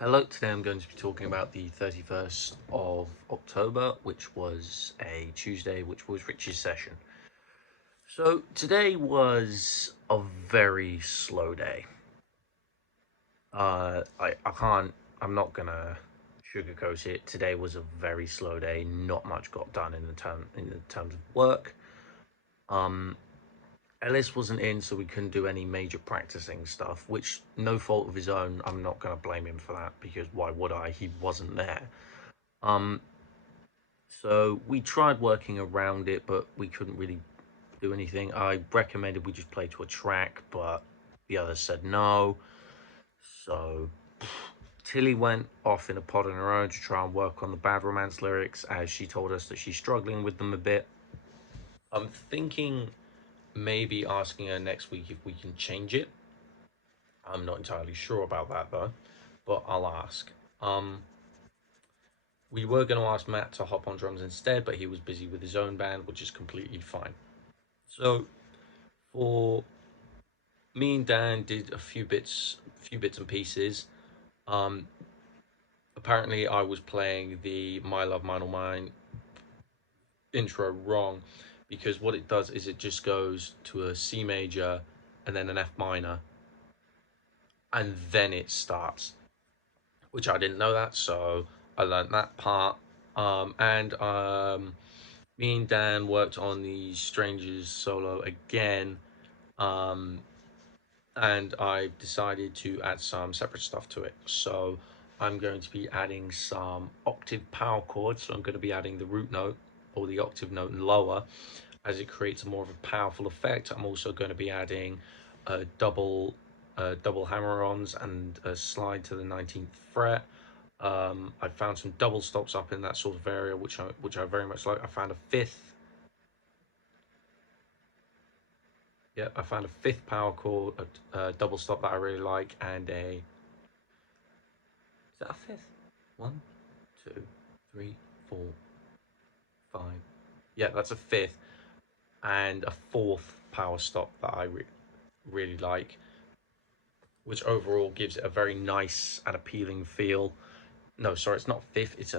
Hello, today I'm going to be talking about the 31st of October, which was a Tuesday, which was Rich's session. So today was a very slow day. I'm not gonna sugarcoat it. Today was a very slow day. Not much got done in the terms of work. Um, Ellis wasn't in, so we couldn't do any major practicing stuff, which no fault of his own. I'm not gonna blame him for that because why would I? He wasn't there. Um, So we tried working around it, but we couldn't really do anything. I recommended we just play to a track, but the others said no. So Tilly went off in a pod on her own to try and work on the Bad Romance lyrics, as she told us that she's struggling with them a bit. I'm thinking maybe asking her next week if we can change it. I'm not entirely sure about that though, but I'll ask. We were going to ask Matt to hop on drums instead, but he was busy with his own band, which is completely fine. So for me and Dan did a few bits and pieces. Um, Apparently, I was playing the "My Love, Mine or Mine" intro wrong, because what it does is it just goes to a C major and then an F minor, and then it starts. Which I didn't know that, so I learned that part. And me and Dan worked on the Strangers solo again. Um, and I decided to add some separate stuff to it. So I'm going to be adding some octave power chords. So I'm going to be adding the root note or the octave note and lower, as it creates more of a powerful effect. I'm also going to be adding double hammer-ons and a slide to the 19th fret. I found some double stops up in that sort of area, which I very much like. I found a fifth. Yeah, I found a fifth power chord, a double stop that I really like, and a. Is that a fifth? 1, 2, 3, 4, 5. Yeah, that's a fifth, and a fourth power stop that I really like, which overall gives it a very nice and appealing feel. No, sorry, it's not fifth, it's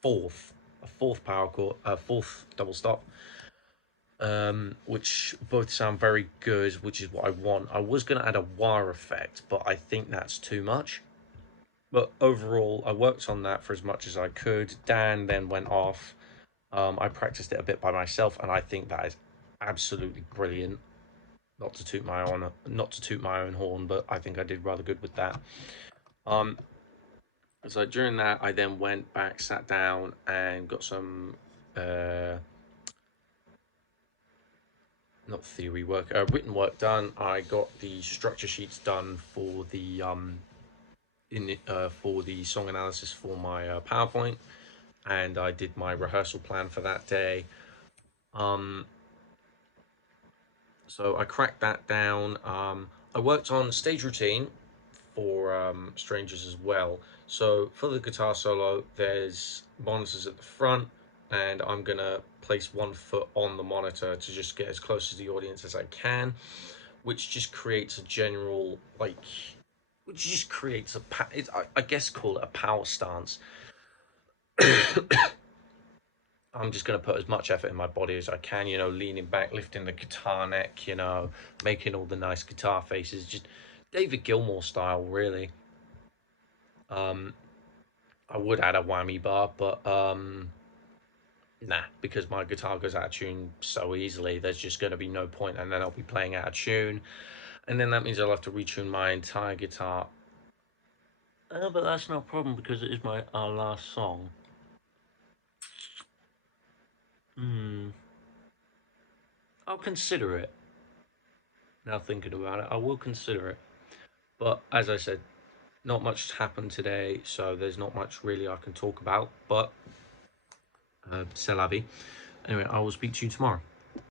fourth, a fourth power chord, a fourth double stop. Which both sound very good, which is what I want. I was going to add a wah effect, but I think that's too much. But overall, I worked on that for as much as I could. Dan then went off. I practiced it a bit by myself, and I think that is absolutely brilliant. Not to toot my own horn, but I think I did rather good with that. Um, so during that, I then went back, sat down, and got some not theory work, written work done. I got the structure sheets done for the for the song analysis for my PowerPoint, and I did my rehearsal plan for that day. So I cracked that down. I worked on stage routine for Strangers as well. So for the guitar solo, there's monitors at the front, and I'm gonna place one foot on the monitor to just get as close to the audience as I can, which just creates a general which just creates I guess call it a power stance. I'm just going to put as much effort in my body as I can, leaning back, lifting the guitar neck, making all the nice guitar faces, just David Gilmour style, really. I would add a whammy bar, but nah, because my guitar goes out of tune so easily, there's just going to be no point, and then I'll be playing out of tune, and then that means I'll have to retune my entire guitar. But that's not a problem because it is my last song. I'll consider it. Now thinking about it, I will consider it. But as I said, not much happened today, so there's not much really I can talk about. But c'est la vie. Anyway, I will speak to you tomorrow.